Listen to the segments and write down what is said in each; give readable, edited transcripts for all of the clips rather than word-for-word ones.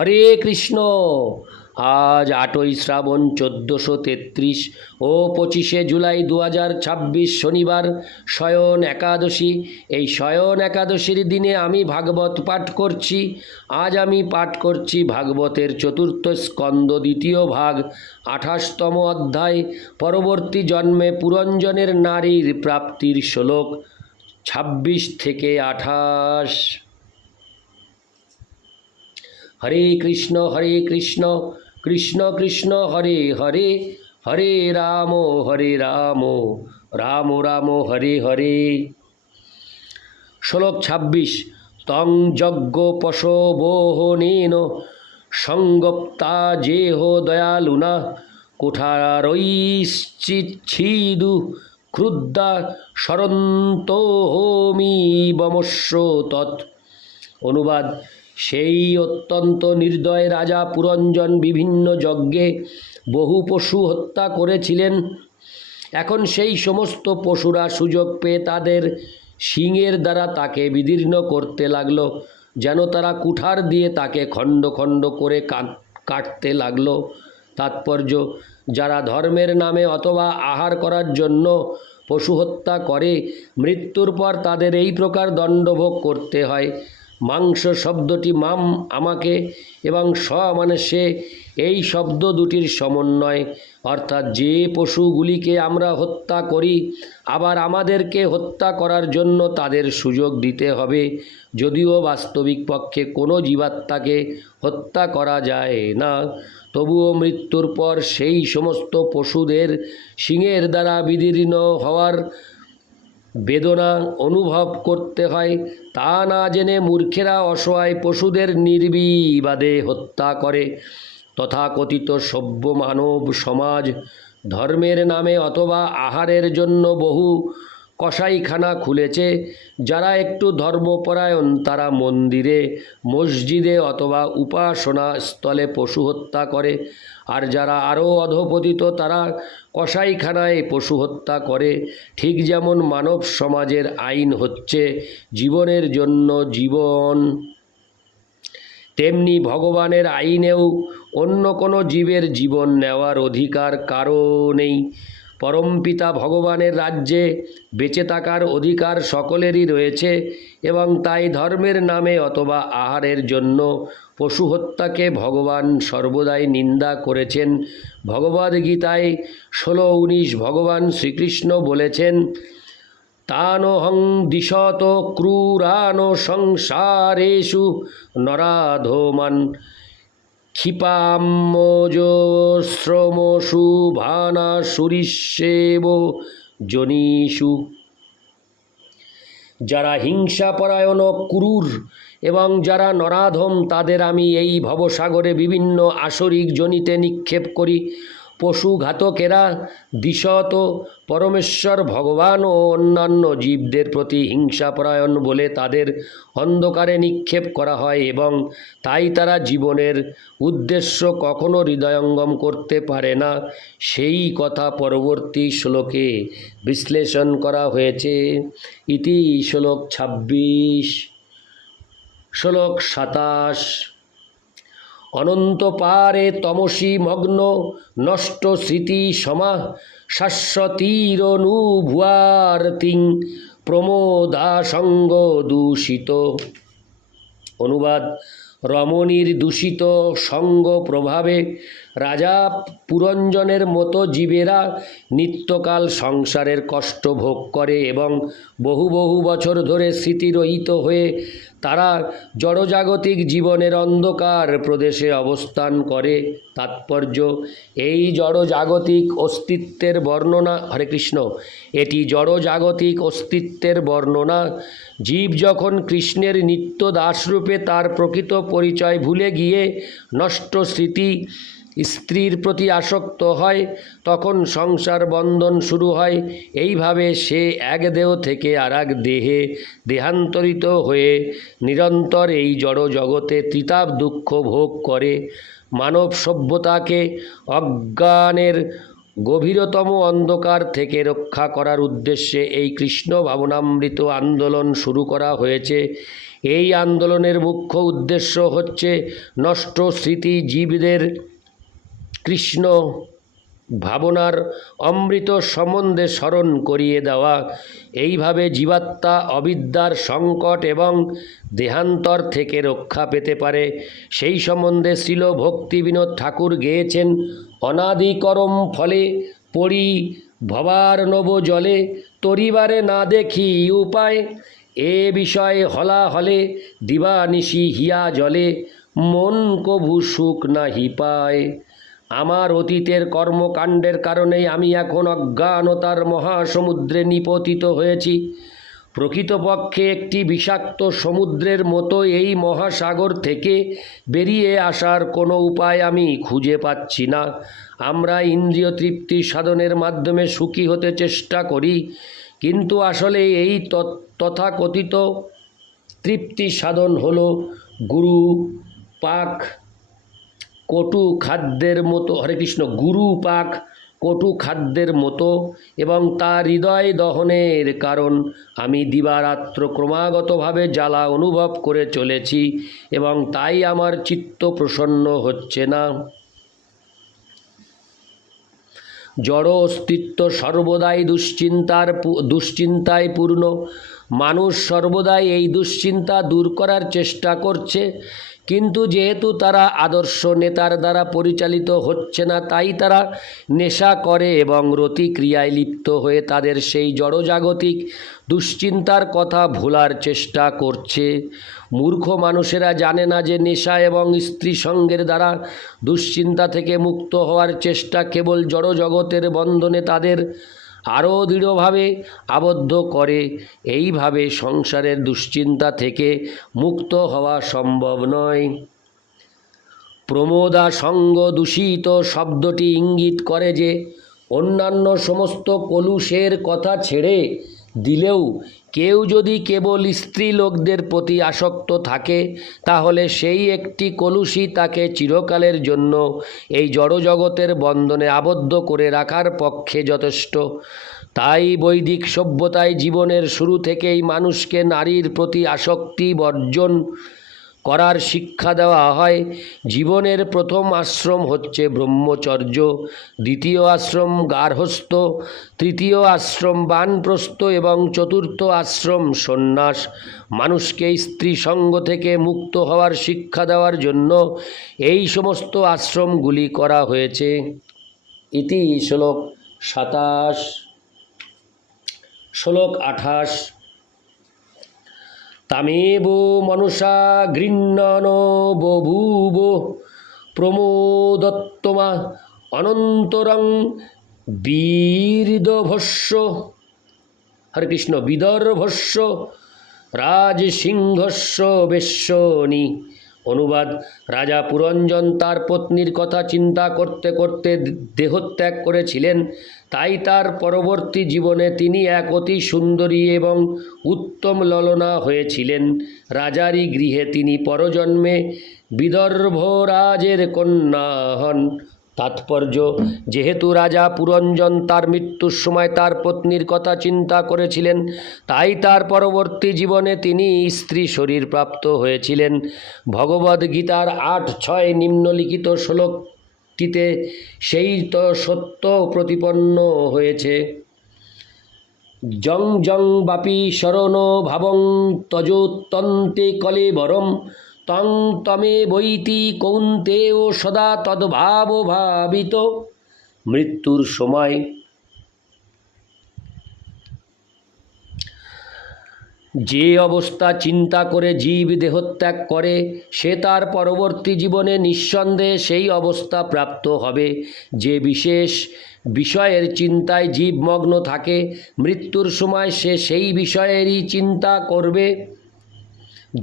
হরে কৃষ্ণ। আজ 8ই শ্রাবণ 1433 ও 25শে জুলাই 2026 শনিবার শয়ন একাদশী। এই শয়ন একাদশীর দিনে আমি ভাগবত পাঠ করছি। আজ আমি পাঠ করছি ভাগবতের চতুর্থ স্কন্দ দ্বিতীয় ভাগ 28তম অধ্যায়। পরবর্তী জন্মে পুরঞ্জনের নারীর প্রাপ্তির শ্লোক 26 থেকে 28। হরে কৃষ্ণ কৃষ্ণ কৃষ্ণ হরে হরে, হরে রাম রাম রাম হরে হরে। শ্লোক 26। তং যজ্ঞ পশবোহনেন সংগপ্তা জেহ দয়ালুনা কুঠারৈশ্চিচ্ছিদু ক্রুদ্ধা সরন্ত হোমি বমস্য তৎ। অনুবাদ: সেই অত্যন্ত নির্দয় রাজা পুরঞ্জন বিভিন্ন যজ্ঞে বহু পশু হত্যা করেছিলেন। এখন সেই সমস্ত পশুরা সুযোগ পেয়ে তাদের শিংয়ের দ্বারা তাকে বিদীর্ণ করতে লাগল, যেন তারা কুঠার দিয়ে তাকে খণ্ড খণ্ড করে কাটতে লাগল। তাৎপর্য: যারা ধর্মের নামে অথবা আহার করার জন্য পশু হত্যা করে, মৃত্যুর পর তাদের এই প্রকার দণ্ডভোগ করতে হয়। মাংস শব্দটি মাম আমাকে এবং স মানে সে, এই শব্দ দুটির সমন্বয়, অর্থাৎ যে পশুগুলিকে আমরা হত্যা করি আবার আমাদেরকে হত্যা করার জন্য তাদের সুযোগ দিতে হবে। যদিও বাস্তবিক পক্ষে কোনো জীবাত্মাকে হত্যা করা যায় না, তবুও মৃত্যুর পর সেই সমস্ত পশুদের শিংয়ের দ্বারা বিদীর্ণ হওয়ার বেদনা অনুভব করতে হয়। তা না জেনে মূর্খেরা অসহায় পশুদের নির্বিবাদে হত্যা করে। তথাকথিত সভ্য মানব সমাজ ধর্মের নামে অথবা আহারের জন্য বহু কসাইখানা খুলেছে। যারা একটু ধর্মপরায়ণ তারা মন্দিরে, মসজিদে অথবা উপাসনা স্থলে পশু হত্যা করে, আর যারা আরও অধঃপতিত তারা কসাইখানায় পশু হত্যা করে। ঠিক যেমন মানব সমাজের আইন হচ্ছে জীবনের জন্য জীবন, তেমনি ভগবানের আইনেও অন্য কোনো জীবের জীবন নেওয়ার অধিকার কারও নেই। পরমপিতা ভগবানের রাজ্যে বেঁচে থাকার অধিকার সকলেরই রয়েছে এবং তাই ধর্মের নামে অথবা আহারের জন্য পশু হত্যাকে ভগবান সর্বদাই নিন্দা করেছেন। ভগবদ্গীতায় 16:19 ভগবান শ্রীকৃষ্ণ বলেছেন, তানহং দিশত ক্রূরান সংসারেষু নরাধমান ক্ষিপাম্মজস্রমসু ভানাসুরিষ্যেব জনীষু। যারা হিংসাপরায়ণ ক্রূর এবং যারা নরাধম তাদের আমি এই ভবসাগরে বিভিন্ন আসরিক যোনিতে নিক্ষেপ করি। পশুঘাতকেরা দিশত পরমেশ্বর ভগবান ও অন্যান্য জীবদের প্রতি হিংসাপরায়ণ বলে তাদের অন্ধকারে নিক্ষেপ করা হয় এবং তাই তারা জীবনের উদ্দেশ্য কখনো হৃদয়ঙ্গম করতে পারে না। সেই কথা পরবর্তী শ্লোকে বিশ্লেষণ করা হয়েছে। ইতি শ্লোক 26। শ্লোক 27। অনন্ত পারে তমসী মগ্ন নষ্ট স্মৃতি সমা শাশ্বতীরনুভুয়ার্তিং প্রমোদাসঙ্গ দূষিত। অনুবাদ: রমণীর দূষিত সঙ্গ প্রভাবে রাজা পুরঞ্জনের মতো জীবেরা নিত্যকাল সংসারের কষ্ট ভোগ করে এবং বহু বহু বছর ধরে স্মৃতিরহিত হয়ে তারা জড়জাগতিক জীবনের অন্ধকার প্রদেশে অবস্থান করে। তাৎপর্য: এই জড়জাগতিক অস্তিত্বের বর্ণনা। হরে কৃষ্ণ। এটি জড়জাগতিক অস্তিত্বের বর্ণনা। জীব যখন কৃষ্ণের নিত্য দাসরূপে তার প্রকৃত পরিচয় ভুলে গিয়ে নষ্ট স্মৃতি স্ত্রীর প্রতি আসক্ত হয়, তখন সংসার বন্ধন শুরু হয়। এইভাবে সে এক দেহ থেকে আর এক দেহে দেহান্তরিত হয়ে নিরন্তর এই জড় জগতে ত্রিতাপ দুঃখ ভোগ করে। মানব সভ্যতাকে অজ্ঞানের গভীরতম অন্ধকার থেকে রক্ষা করার উদ্দেশ্যে এই কৃষ্ণ ভাবনামৃত আন্দোলন শুরু করা হয়েছে। এই আন্দোলনের মুখ্য উদ্দেশ্য হচ্ছে নষ্ট স্মৃতি জীবদের কৃষ্ণ ভাবনার অমৃত সম্বন্ধে স্মরণ করিয়ে দেওয়া। এইভাবে জীবাত্মা অবিদ্যার সংকট এবং দেহান্তর থেকে রক্ষা পেতে পারে, সেই সম্বন্ধে শ্রীল ভক্তিবিনোদ ঠাকুর গেয়েছেন। অনাদিকরম ফলে পড়ি ভবার নব জলে, তরিবারে না দেখি উপায়, এ বিষয়ে হলা হলে দিবানিশি হিয়া জলে, মন কভু সুখ নাহি পায়। আমার অতীতের কর্মকাণ্ডের কারণেই আমি এখন অজ্ঞানতার মহাসমুদ্রে নিপতিত হয়েছি। প্রকৃতপক্ষে একটি বিষাক্ত সমুদ্রের মতো এই মহাসাগর থেকে বেরিয়ে আসার কোনো উপায় আমি খুঁজে পাচ্ছি না। আমরা ইন্দ্রিয় তৃপ্তি সাধনের মাধ্যমে সুখী হতে চেষ্টা করি, কিন্তু আসলে এই তথাকথিত তৃপ্তি সাধন হল গুরু পাক কটু খাদ্যের মতো, হরে কৃষ্ণ, গুরু পাক কটু খাদ্যের মতো, এবং তা হৃদয় দহনের কারণ। আমি দিবারাত্র ক্রমাগতভাবে জ্বালা অনুভব করে চলেছি এবং তাই আমার চিত্ত প্রসন্ন হচ্ছে না। জড় অস্তিত্ব সর্বদাই দুশ্চিন্তায় পূর্ণ। মানুষ সর্বদাই এই দুশ্চিন্তা দূর করার চেষ্টা করছে, কিন্তু যেহেতু তারা আদর্শ নেতার দ্বারা পরিচালিত হচ্ছে না, তাই তারা নেশা করে এবং রতিক্রিয়ায় লিপ্ত হয়ে তাদের সেই জড়জাগতিক দুশ্চিন্তার কথা ভোলার চেষ্টা করছে। মূর্খ মানুষেরা জানে না যে নেশা এবং স্ত্রী সঙ্গের দ্বারা দুশ্চিন্তা থেকে মুক্ত হওয়ার চেষ্টা কেবল জড়জগতের বন্ধনে তাদের আরও দৃঢ়ভাবে আবদ্ধ করে। এইভাবে সংসারের দুশ্চিন্তা থেকে মুক্ত হওয়া সম্ভব নয়। প্রমোদা সঙ্গ দূষিত শব্দটি ইঙ্গিত করে যে অন্যান্য সমস্ত কলুষের কথা ছেড়ে দিলেও কেউ যদি কেবল স্ত্রী লোকদের প্রতি আসক্ত থাকে, তাহলে সেই একটি কলুষই তাকে চিরকালের জন্য এই জড়জগতের বন্ধনে আবদ্ধ করে রাখার পক্ষে যথেষ্ট। তাই বৈদিক সভ্যতায় জীবনের শুরু থেকেই মানুষকে নারীর প্রতি আসক্তি বর্জন করার শিক্ষা দেওয়া হয়। জীবনের প্রথম আশ্রম হচ্ছে ব্রহ্মচর্য, দ্বিতীয় আশ্রম গার্হস্থ্য, তৃতীয় আশ্রম বানপ্রস্থ এবং চতুর্থ আশ্রম সন্ন্যাস। মানুষকে স্ত্রী সঙ্গ থেকে মুক্ত হওয়ার শিক্ষা দেওয়ার জন্য এই সমস্ত আশ্রমগুলি করা হয়েছে। ইতি শ্লোক 27। শ্লোক 28। তামেব মনসা গৃহ্ণন বভূব প্রমোদত্তমা অনন্তরং বীরদভস্য, হরে কৃষ্ণ, বিদর্ভস্য রাজসিংহস্য বেশ্যনি। অনুবাদ: রাজা পুরঞ্জন তার পত্নীর কথা চিন্তা করতে করতে দেহত্যাগ করেছিলেন, তাই তার পরবর্তী জীবনে তিনি এক অতি সুন্দরী এবং উত্তম ললনা হয়েছিলেন। রাজারই গৃহে তিনি পরজন্মে বিদর্ভরাজের কন্যা হন। তাৎপর্য: যেহেতু রাজা পুরঞ্জন তার মৃত্যুর সময় তার পত্নীর কথা চিন্তা করেছিলেন, তাই তার পরবর্তী জীবনে তিনি স্ত্রী শরীর প্রাপ্ত হয়েছিলেন। ভগবদ্গীতার 8:6 নিম্নলিখিত শ্লোকটিতে সেই তো সত্য প্রতিপন্ন হয়েছে। জং জং বাপি শরণ ভাবং তজোত্তন্তে কলেবরম, তং তমে বৈতি কৌন্তেয় সদা তদ্ভাব ভাবিত। মৃত্যুর সময় যে অবস্থা চিন্তা করে জীব দেহত্যাগ করে, সে তার পরবর্তী জীবনে নিঃসন্দেহে সেই অবস্থা প্রাপ্ত হবে। যে বিশেষ বিষয়ের চিন্তায় জীব মগ্ন থাকে, মৃত্যুর সময় সে সেই বিষয়েরই চিন্তা করবে।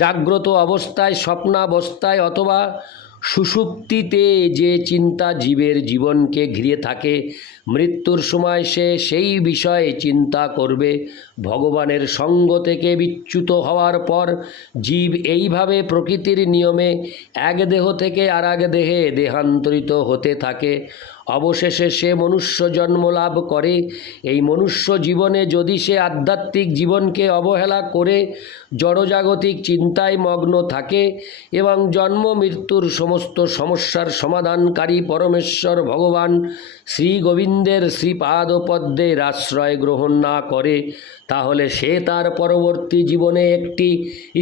জাগ্রত অবস্থায়, স্বপ্নাবস্থায় অথবা সুষুপ্তিতে যে চিন্তা জীবের জীবনকে ঘিরে থাকে, মৃত্যুর সময় সে সেই বিষয়ে চিন্তা করবে। ভগবানের সঙ্গ থেকে বিচ্যুত হওয়ার পর জীব এইভাবে প্রকৃতির নিয়মে এক দেহ থেকে আর এক দেহে দেহান্তরিত হতে থাকে। অবশেষে সে মনুষ্য জন্ম লাভ করে। এই মনুষ্য জীবনে যদি সে আধ্যাত্মিক জীবনকে অবহেলা করে জড়জাগতিক চিন্তায় মগ্ন থাকে এবং জন্ম মৃত্যুর সমস্ত সমস্যার সমাধানকারী পরমেশ্বর ভগবান শ্রী গোবিন্দের শ্রীপাদপদ্মের আশ্রয় গ্রহণ না করে, তাহলে সে তার পরবর্তী জীবনে একটি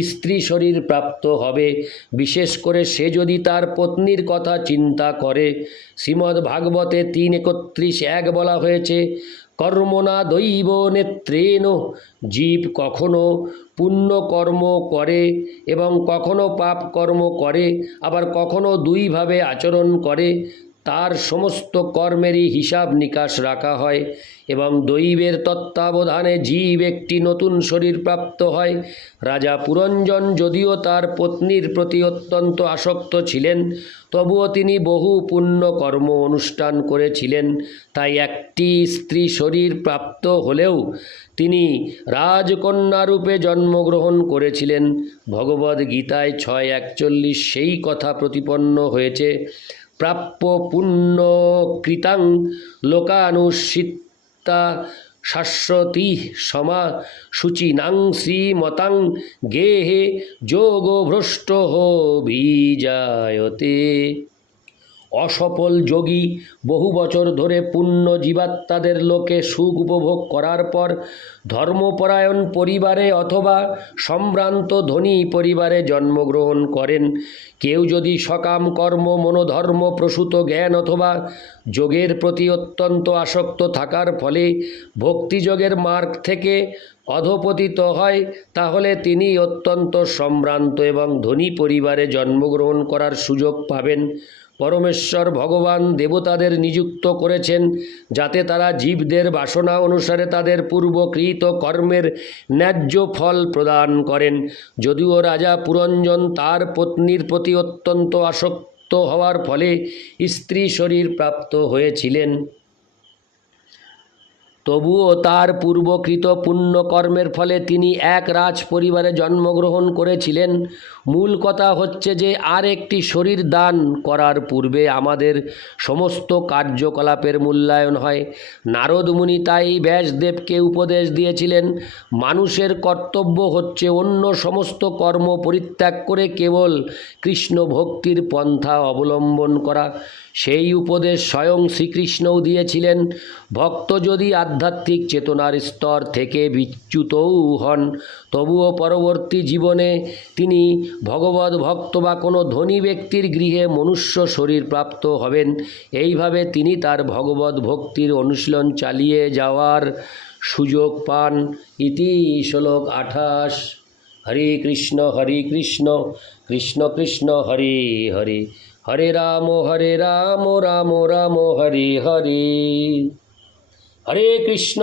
স্ত্রী শরীর প্রাপ্ত হবে। বিশেষ করে সে যদি তার পত্নীর কথা চিন্তা করে। শ্রীমদ্ ভাগবতে 3:31 বলা হয়েছে, কর্মণা দৈব নেত্রেণ, জীব কখনো পুণ্য কর্ম করে এবং কখনো পাপ কর্ম করে, আবার কখনো দুইভাবে আচরণ করে। তার সমস্ত কর্মেরই হিসাব নিকাশ রাখা হয় এবং দৈবের তত্ত্বাবধানে জীব একটি নতুন শরীর প্রাপ্ত হয়। রাজা পুরঞ্জন যদিও তার পত্নীর প্রতি অত্যন্ত আসক্ত ছিলেন, তবুও তিনি বহু পুণ্য কর্ম অনুষ্ঠান করেছিলেন। তাই একটি স্ত্রী শরীর প্রাপ্ত হলেও তিনি রাজকন্যা রূপে জন্মগ্রহণ করেছিলেন। ভগবদ্ গীতায় 6:41 সেই কথা প্রতিপন্ন হয়েছে, প্রাপ্য পুণ্য কৃতাং লোকানুসৃতা শাশ্বতী সমা শুচিনাং শ্রীমতাং গেহে যোগভ্রষ্ট বিজায়তে। অসফল যোগী বহু বছর ধরে পুণ্য জীবাত্মাদের লোকে সুখ উপভোগ করার পর ধর্মপরায়ণ পরিবারে অথবা সম্ভ্রান্ত ধনী পরিবারে জন্মগ্রহণ করেন। কেউ যদি সকাম কর্ম, মনোধর্ম প্রসূত জ্ঞান অথবা যোগের প্রতি অত্যন্ত আসক্ত থাকার ফলে ভক্তিযোগের মার্গ থেকে অধপতিত হয়, তাহলে তিনি অত্যন্ত সম্ভ্রান্ত এবং ধনী পরিবারে জন্মগ্রহণ করার সুযোগ পাবেন। পরমেশ্বর ভগবান দেবতাদের নিযুক্ত করেছেন যাতে তারা জীবদের বাসনা অনুসারে তাদের পূর্বকৃত কর্মের ন্যায্য ফল প্রদান করেন। যদিও রাজা পুরঞ্জন তার পত্নীর প্রতি অত্যন্ত আসক্ত হওয়ার ফলে স্ত্রী শরীর প্রাপ্ত হয়েছিলেন, তবুও তার পূর্বকৃত পুণ্যকর্মের ফলে তিনি এক রাজ পরিবারে জন্মগ্রহণ করেছিলেন। মূল কথা হচ্ছে যে আর একটি শরীর দান করার পূর্বে আমাদের সমস্ত কার্যকলাপের মূল্যায়ন হয়। নারদ মুনি তাই ব্যাসদেবকে উপদেশ দিয়েছিলেন, মানুষের কর্তব্য হচ্ছে অন্য সমস্ত কর্ম পরিত্যাগ করে কেবল কৃষ্ণ ভক্তির পন্থা অবলম্বন করা। সেই উপদেশ স্বয়ং শ্রীকৃষ্ণও দিয়েছিলেন। ভক্ত যদি আধ্যাত্মিক চেতনার স্তর থেকে বিচ্যুতও হন, তবুও পরবর্তী জীবনে তিনি ভগবদ্ ভক্ত বা কোনো ধনী ব্যক্তির গৃহে মনুষ্য শরীর প্রাপ্ত হবেন। এইভাবে তিনি তার ভগবদ্ ভক্তির অনুশীলন চালিয়ে যাওয়ার সুযোগ পান। ইতি শ্লোক 28। হরে কৃষ্ণ কৃষ্ণ কৃষ্ণ হরে হরে, হরে রাম রাম রাম হরে হরে। হরে কৃষ্ণ।